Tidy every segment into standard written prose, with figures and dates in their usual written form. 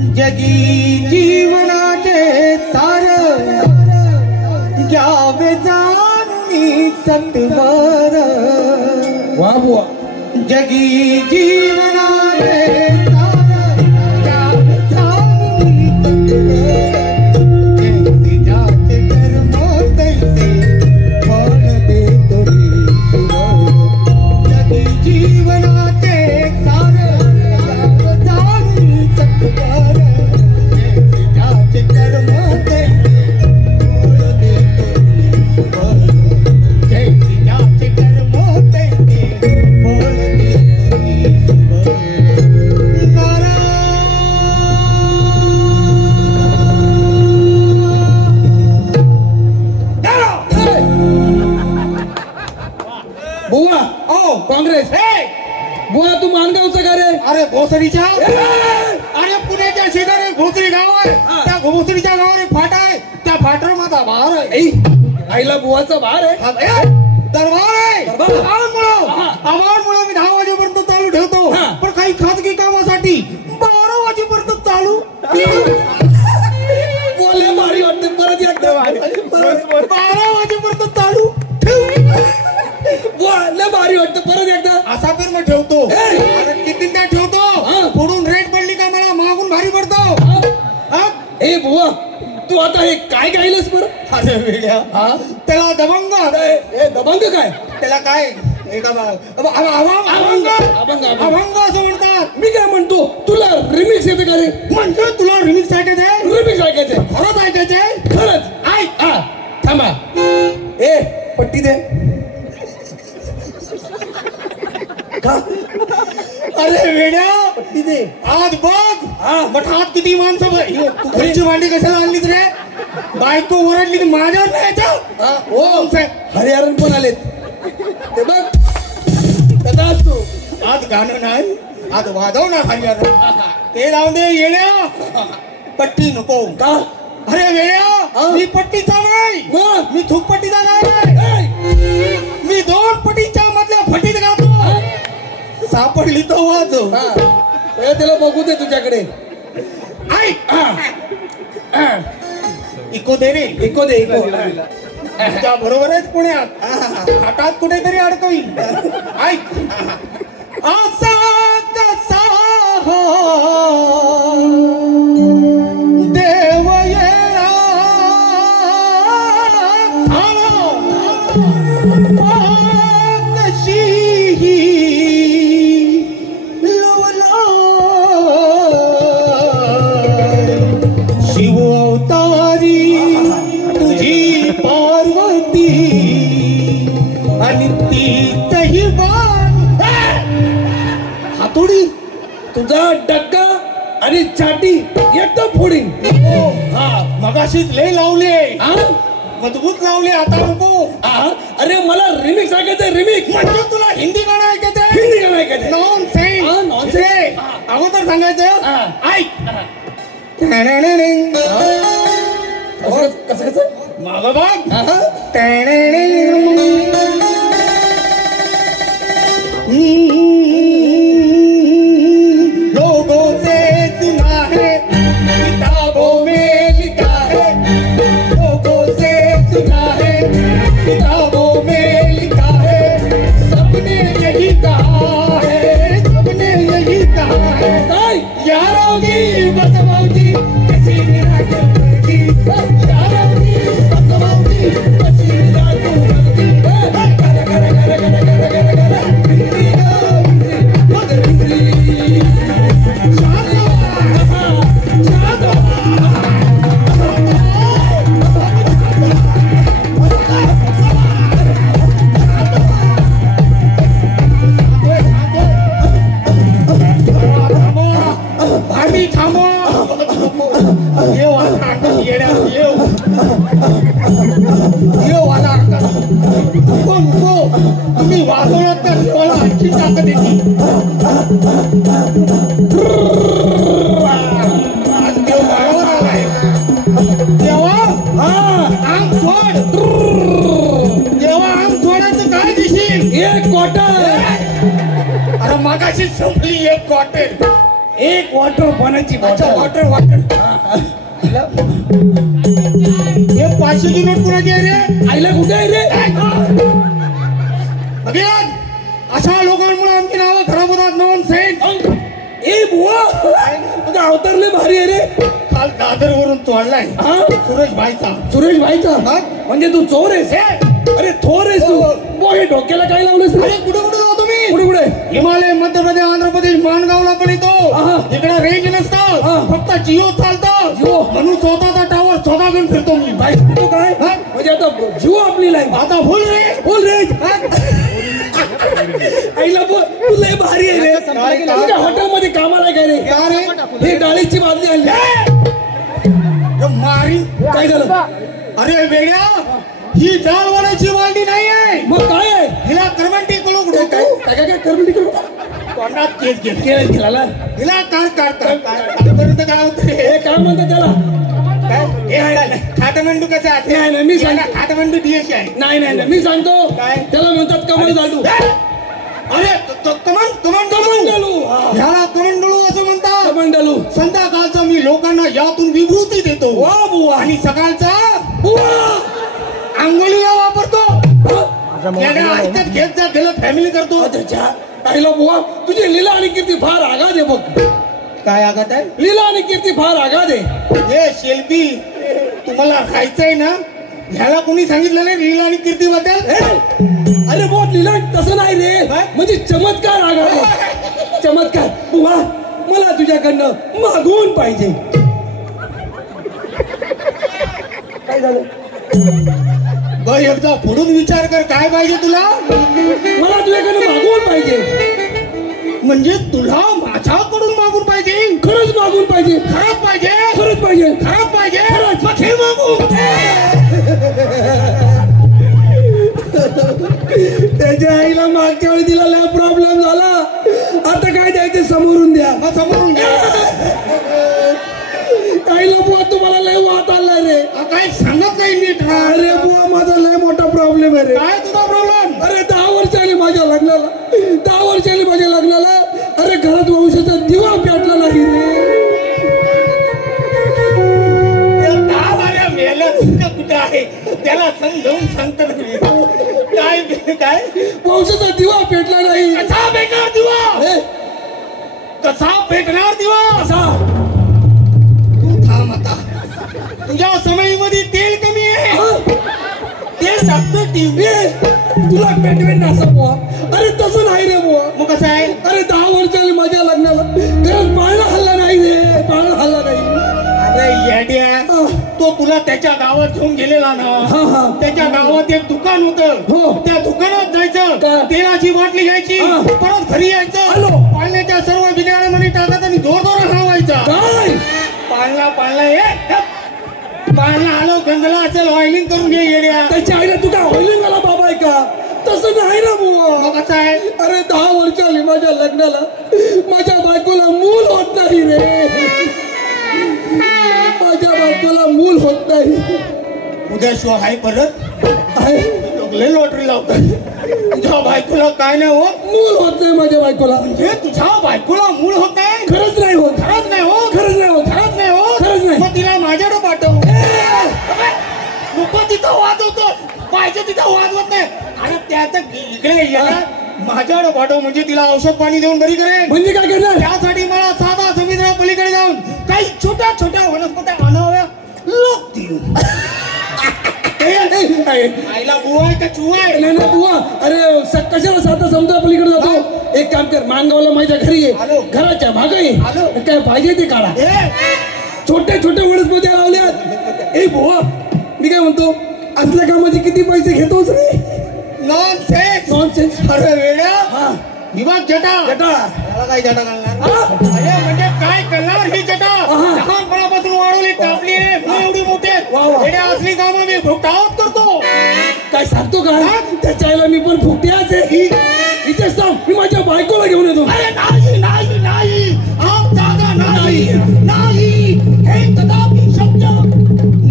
जगी जीवनाचे सार घ्यावे जाणून सत्वर वा बुवा जगी जीवनाचे सार घ्यावे जाणून ज्याचे कर्म तैसे फळ देतो जगी जीवनाचे सार घ्यावे जाणून सत्वर ज्याचे कर्म तैसे फळ देतो ज्याचे कर्म तैसे फळ देतो बुवा ओ काँग्रेस बुवा तू मानगावचा का रे? अरे भोसरीच्या अरे पुण्याच्या शेजारी भोसरी गाव आहे त्या भोसरीच्या गावाने फाटा आहे त्या फाटावर माझा भार आहे आईला बुवाचा भार आहे दरबार आहे आवाजमुळे मी 10 वाजेपर्यंत चालू ठेवतो पण काही खाजगी कामासाठी 12 वाजेपर्यंत चालू बोले भारी वाटते परत एकदा 12 वाजेपर्यंत चालू बोले भारी वाटते परत एकदा असा तर मी ठेवतो अरे कितीदा ठेवतो पुढून रेट पडली का मला मागून भारी पडतो ए बुवा तू आता हे काय गायलंस बरं? अरे वेड्या त्याला दबंग ए दबंग काय त्याला काय अभंग असं म्हणतात. मी काय म्हणतो तुला रिमिक्स येते का रे? म्हणजे तुला रिमिक्स ऐकायचंय? रिमिक्स ऐकायचंय खरंच ऐकायचंय? खरंच ऐक थांबा ए पट्टी दे अरे वेड्या पट्टी दे आज बघ मठात किती माणसं तू घरची भांडी कशाला आणलीच रे? बायको ओरडली की माझ्यावर नाही यायचं? हो हरिहरन पण आलेत ते बघ कदा असतो आज गाणं नाही आज वाजव ना हरिहरन ते लावून दे येड्या पट्टी नको का? अरे वेड्या मी पट्टीचा नाही मी थुकपट्टीचा नाही मी 2 पट्टीच्या मधल्या फटीत गातो सापडली तो वाजव त्याला बघू दे तुझ्याकडे ऐक इको दे रे इको दे इको तुझ्या बरोबरच पुण्यात हातात कुठेतरी अडकवी ऐक असा कसा देव येळा कशी शिव अवतारी तुझी पार्वती आणि ती हातोडी तुझा डक्का आणि छाटी एकदम फोडीन मगाशीच लय लावले मजबूत लावले आता नको अरे मला रिमिक्स ऐकायचंय रिमिक्स म्हणजे तुला हिंदी गाणं ऐकायचंय? हिंदी गाणं ऐकायचंय नॉनसेन्स अगोदर सांगायचं ऐक कसं कसं माग बघ लोगों से सुना है किताबों में लिखा है लोगों से सुना है किताबों में लिखा है सबने यही कहा है सबने यही कहा है यारोगी बसमौजी कशी निराजी यारोगी बसमौजी कशी निराजी कर कर कर कर कर तुम्ही वाजवलात तर देवाला आणखी ताकद येते आज देव गावावर आलाय देवा आम सोड देवा आम सोडायचं काय दिशील? 1 क्वार्टर अरे मागाशी संपली 1 क्वार्टर 1 क्वार्टर पाण्याची अच्छा, बॉटल वॉटर. हे 500ची नोट कुणाची आहे रे? आईला कुठे आहे रे? भगीरथ, अशा लोकांमुळे आमची नावं खराब होतात. Non sense. ए बुवा तुझा अवतार लय भारी आहे रे. काल दादर वरून तोडलाय हा सुरेश भाईचा. सुरेश भाईचा हा? म्हणजे तू चोर आहेस? अरे थोर आहेस तू. बुवा हे डोक्याला काय लावलंस रे? अरे कुठे कुठे जाऊ तुम्ही? कुठे कुठे? हिमालय, मध्य प्रदेश, आंध्र प्रदेश, माणगावला पण आहा. येतो. इकडे रेंज हा. नसतं, फक्त जिओ चालतं. जिओ. म्हणून स्वतःचा टावर स्वतः घेऊन फिरतो मी. बाई तू काय हा? म्हणजे आता जीव आपली लाईन आता फुल रे. बोल रे. आईला बोल तू लय भारी आहे रे. काय? तुझ्या हॉटेलमध्ये कामाला आहे काय रे? का रे? हे डाळीची बादली आणली. मारी. काय झालं? अरे वेड्या, ही डाळ वड्याची वालडी नाहीये. मग काय आहे? हिला करवंटी कळू काय काय कुठे काय काय करून तिकडे तोंडात केस घे. केळ खेळायला. हिला काय काढपर्यंत काय होतं हे रे? काय म्हणतात त्याला? खाटमंडू कसं आहे? नाही, नाही, मी सांगतो. खाटमंडू डीएस आहे. नाही नाही नाही मी सांगतो. काय? त्याला म्हणतात कमळ जाडू. अरे कमंडलू. ह्याला कमंडळू असं म्हणतात. कमंडलू. संध्याकाळचा मी लोकांना यातून विभूती देतो वा बुवा. आणि सकाळचा बुवा. आंघोळीला वापरतो. हा? त्याला ऐकत घेत जा, त्याला फॅमिली करतो. अच्छा. आईला बुवा तुझी लीला आणि कीर्ती फार आगाध आहे बघ. काय आगत आहे? लीला आणि कीर्ती फार आगाध आहे. हे शेल्फी तुम्हाला खायचंय ना? ह्याला कोणी सांगितलं नाही लीला आणि कीर्ती बद्दल? अरे बुवा लीला तसं नाही रे. काय? म्हणजे चमत्कार आगाध आहे. चमत्कार. बुवा मला तुझ्याकडनं मागवून पाहिजे. काय झालं? ब एकदा पुढून विचार कर, काय पाहिजे तुला? मला तुझ्याकडनं मागवून पाहिजे. म्हणजे तुला माझ्याकडून मागून पाहिजे? खरंच मागून पाहिजे. खरंच पाहिजे? खरंच पाहिजे. खरंच पाहिजे? खरंच. मग हे मागू. त्याच्या आईला मागच्या वेळी तिला लय प्रॉब्लेम झाला. आता काय द्यायचे समोरून द्या. मग समोरून घे. आईला बुवा तुम्हाला लय वाट आलाय रे. काय सांगत नाही नीट. अरे बुवा माझा लय मोठा प्रॉब्लेम आहे रे. काय तुझा प्रॉब्लेम? अरे 10 वर्ष आली माझ्या लग्नाला. 10 वर्ष आली माझ्या लग्नाला. अरे घरात वंशाचा दिवा पेटला नाही रे. कुठे आहे त्याला समजावून सांगतो काय काय वंशाचा दिवा पेटला नाही. कसा पेटणार दिवा? कसा पेटणार दिवा? असा तू थांब आता. तुझ्या समयीमध्ये तेल कमी आहे. तेल टाकतो टीव्ही. तुला पेटवेन असं बुवा. अरे तसं नाही रे बुवा. मग कसं आहे? अरे 10 वर्ष आली माझ्या लग्नाला. घरात पाळणा हल्ला नाही रे. पाळणा हल्ला नाही. अरे येड्या, तो तुला त्याच्या गावात घेऊन गेलेला ना. हा, हा. त्याच्या गावात एक दुकान होतं. हो. त्या दुकानात जायचं, का? तेलाची बाटली घ्यायची, हा. परत घरी यायचं. आलो. पाळण्याच्या सर्व बिघाड्यामध्ये टाकत आणि जोर जोर हलवायचा. काय? पाळणा पाळणा आलो गंजला असेल, ऑइलिंग करून घे येड्या. त्याच्या आईला तू काय ऑइलिंग वाला बाबा आहे का? तसं नाही ना बुवा. मग कसं आहे? अरे 10 वर्ष आली माझ्या लग्नाला. माझ्या बायकोला मूल होत नाही रे. माझ्या बायकोला मूल होत नाही. उद्या शो आहे परत. आहे लॉटरी लावतात. तुझ्या बायकोला काय नाही होत? मूल होत नाही माझ्या बायकोला. म्हणजे तुझ्या बायकोला मूल होत नाही? खरंच नाही होत. खरंच नाही होत? खरंच नाही होत. खरंच नाही होत? खरंच नाही. मग तिला माझ्याकडे पाठव. नको तिथं वाजवतो, पाहिजे तिथं वाजवत नाही. आणि त्याचं इकडे येणार माझ्याकडे पाठव, म्हणजे तिला औषध पाणी देऊन बरी करेल. म्हणजे काय करणार? त्यासाठी मला साधा समुद्रा पलीकडे जाऊन काही छोट्या छोट्या वनस्पत्या आणाव्या लागतील. आईला बुवा आहे का चुवा आहे? नाही ना बुवा. अरे कशाला साधा समुद्रा पलीकडे जातो? एक काम कर, मानगावला माझ्या घरी ये. आलो. घराच्या मागे ये. आलो. काय पाहिजे ते काढा. छोट्या छोट्या वनस्पत्या लावल्यात. ए बुवा मी काय म्हणतो, असल्या कामाचे किती पैसे घेतोस रे? नॉनसेन्स. नॉनसेन्स. अरे वेड्या, हा विभाग जटा जटा. त्याला काय जटा घालणार? हा? अरे म्हणजे काय करणार ही जटा? आहा. लहानपणापासून वाढवली, कापली आहे, फुलं एवढी मोठी आहेत. वा, वा. वेड्या असली कामं मी फुकटावत करतो. काय सांगतो का? हा? त्याच्या आईला मी पण फुकट्याच आहे. इथेच थांब, मी माझ्या बायकोला घेऊन येतो. अरे नाही नाही नाही, हा जागा नाही नाही, हे कदापि शब्द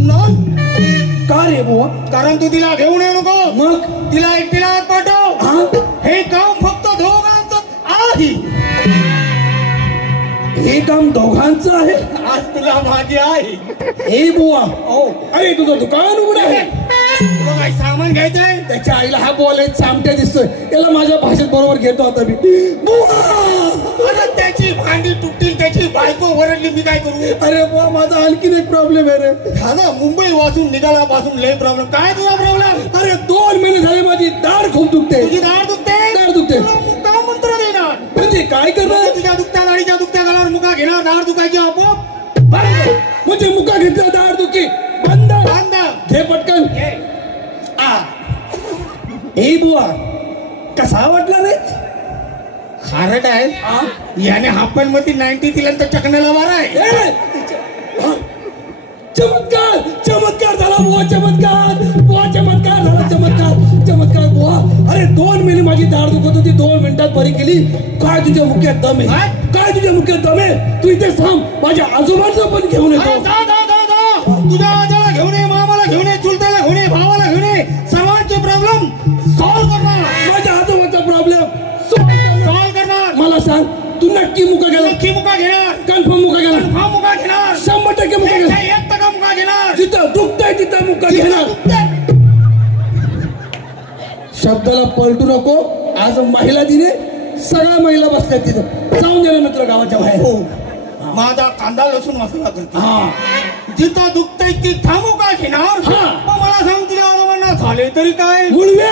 नाही. का रे बुवा? कारण तू तिला घेऊन येऊ नको. मग तिला एकटीला आत पाठव. हा? हे काम फक्त दोघांचं आहे. हे काम दोघांचं आहे. आज तुला माझी आहे. ए बुवा, हो अरे तुझं दुकान उघड आहे. तुला काही सामान घ्यायचंय? त्याच्या आईला हा बोलायचं चामट्या दिसतोय. त्याला माझ्या भाषेत बरोबर घेतो आता मी. बुवा, अरे त्याची भांडी तुटतील, त्याची बायको वरडली, मी काय करू? अरे बुवा, माझा आणखीन एक प्रॉब्लेम आहे रे. झालं मुंबई वाचून निघाल्यापासून लय प्रॉब्लेम. काय तुला प्रॉब्लेम? अरे 2 महिने झाले माझी दाढ खूप दुखते. तुझी दाढ दुखते? दाढ दुखते. तुला मुका मंत्र देणार. म्हणजे काय करणार? तुझ्या दुखत्या दाढीच्या दुखत्या गालावर मुका घेणार, दाढ दुखायची आपोआप बंद. म्हणजे मुका घेतला दाढ दुखी बंद. बांध. घे पटकन. घे. ए बुवा, कसा वाटला रे? खारट आहे याने हापण मध्ये 90 दिल्यानंतर चकण्याला मारा आहे. चमत्कार चमत्कार झाला बुवा, चमत्कार बुवा, चमत्कार झाला, चमत्कार चमत्कार बुवा. अरे 2 महिने माझी दाढ दुखत होती, 2 मिनिटात बरी केली. काय तुझ्या मुख्यात दम आहे? काय तुझ्या मुख्यात दम आहे? तू इथे थांब, माझ्या आजोबांचं पण घेऊन येतो. तुझ्या आजोला घेऊन ये, मामाला घेऊन ये, चुलत्याला घेऊन ये, भावाला घेऊन ये. सर्वांचे प्रॉब्लेम सॉल्व्ह करणार. माझ्या आजोबाचा प्रॉब्लेम सॉल्व्ह करणार. मला सांग, तू नक्की मुका गेला? नक्की मुका घेणार. कन्फर्म मुका गेला? कन्फर्म मुका घेणार. 100% मुका गेला. 1% मुका घेणार. जिथं दुखतंय तिथं मुका घेणार. शब्दाला पलटू नको. आज महिला दिने, सगळ्या महिला बसल्या तिथं. जाऊन गेल्या मित्र गावाच्या बाहेर. हो माझा कांदा लसूण मसाला करते. हा, जिथं दुखतंय तिथं मुका घेणार. हा. मग मला सांग, तुझ्या आजोबांना झाले तरी काय? गुळव्या